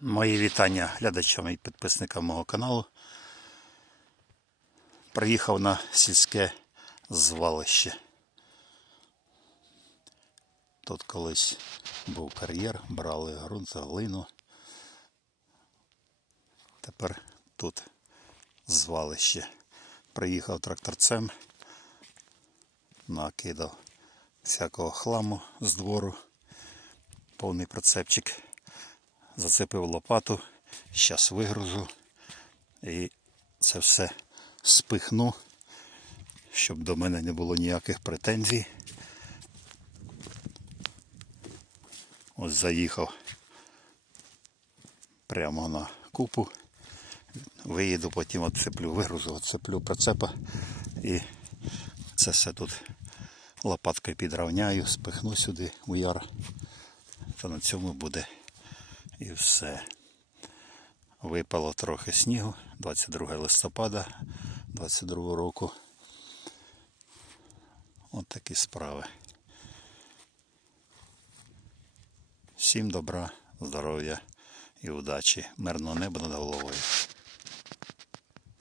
Мої вітання глядачам і підписникам мого каналу. Приїхав на сільське звалище. Тут колись був кар'єр, брали ґрунт, глину. Тепер тут звалище. Приїхав тракторцем, накидав всякого хламу з двору, повний процепчик зацепив лопату, зараз вигружу і це все спихну, щоб до мене не було ніяких претензій. Ось заїхав прямо на купу. Виїду, потім отцеплю, вигрузу, отцеплю прицепа і це все тут лопаткою підравняю, спихну сюди у яр. Та на цьому буде і все. Випало трохи снігу 22 листопада 22 року. От такі справи. Всім добра, здоров'я і удачі. Мирного неба над головою.